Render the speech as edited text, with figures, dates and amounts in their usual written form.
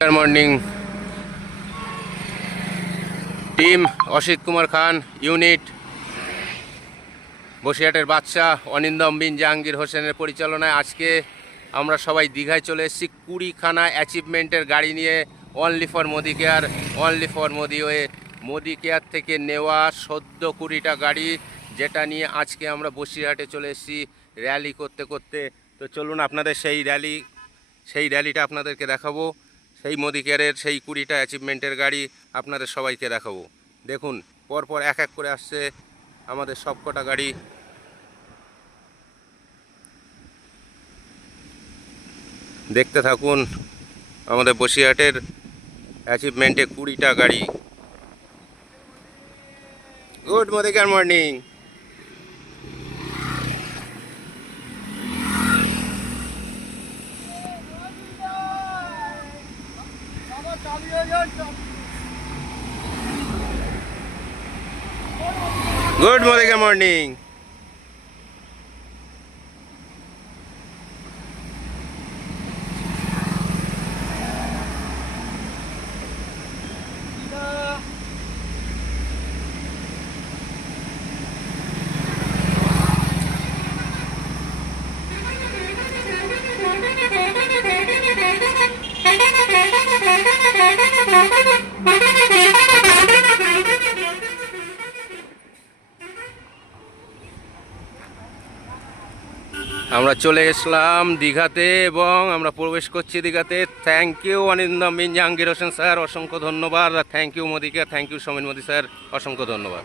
Good morning team Asit Kumar Khan unit বসিরহাটের বাদশাহ অনিন্দম বিন জাহাঙ্গীর হোসেনের পরিচালনায় আজকে আমরা সবাই দীঘায় চলে এসেছি 20খানা অ্যাচিভমেন্টের গাড়ি নিয়ে। Only for Modi care, only for Modi way. Modi care থেকে নেওয়া 14-20টা গাড়ি, যেটা নিয়ে আজকে আমরা বসিরহাটে চলে এসেছি র্যালি করতে করতে। তো চলুন আপনাদের সেই র্যালিটা আপনাদেরকে দেখাবো। সেই মোদি কেয়ারের সেই 20টা অ্যাচিভমেন্টের গাড়ি আপনাদের সবাইকে দেখাবো। দেখুন পরপর এক এক করে আসছে আমাদের সবকটা গাড়ি। দেখতে থাকুন আমাদের বসিরহাটের অ্যাচিভমেন্টে 20টা গাড়ি। Good morning. Good morning. আমরা চলে গেছিলাম দীঘাতে এবং আমরা প্রবেশ করছি দীঘাতে। Thank you Anindam bin Jahangir Hossain sir, অসংখ্য ধন্যবাদ। Thank you Modi care, thank you Samir Modi sir, অসংখ্য ধন্যবাদ।